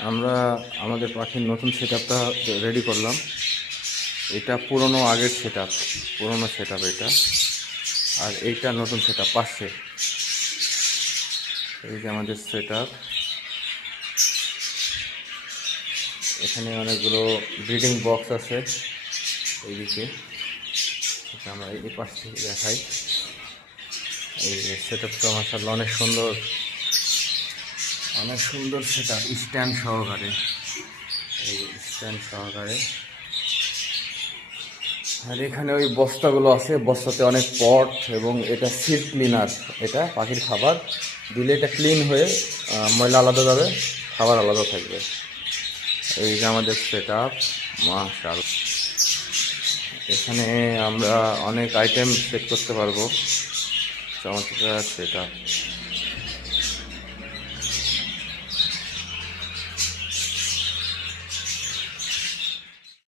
আমরা আমাদের পাখির নতুন সেটআপটা রেডি করলাম। এটা পুরনো আগের সেটআপ, পুরনো সেটআপ এটা। আর এইটা নতুন সেটআপ পাশে। এই যে আমাদের সেটআপ। এখানে অনেকগুলো ব্রিডিং বক্স আছে এইদিকে। আমরা এই পাশ থেকে দেখাই। এই যে সেটআপটা মাশাআল্লাহ অনেক সুন্দর, অনেক সুন্দর সেটআপ, স্ট্যান্ড সহকারে। এই স্ট্যান্ড সহকারে। আর এখানে ওই বস্তাগুলো আছে, বস্তাতে অনেক পট, এবং এটা সিড ক্লিনার। এটা পাখির খাবার দিলে এটা ক্লিন হয়ে ময়লা আলাদা যাবে, খাবার আলাদা থাকবে। এই যে আমাদের সেটআপ মাশাআল্লাহ। এখানে আমরা অনেক আইটেম সেট করতে পারবো। চমৎকার সেটআপ।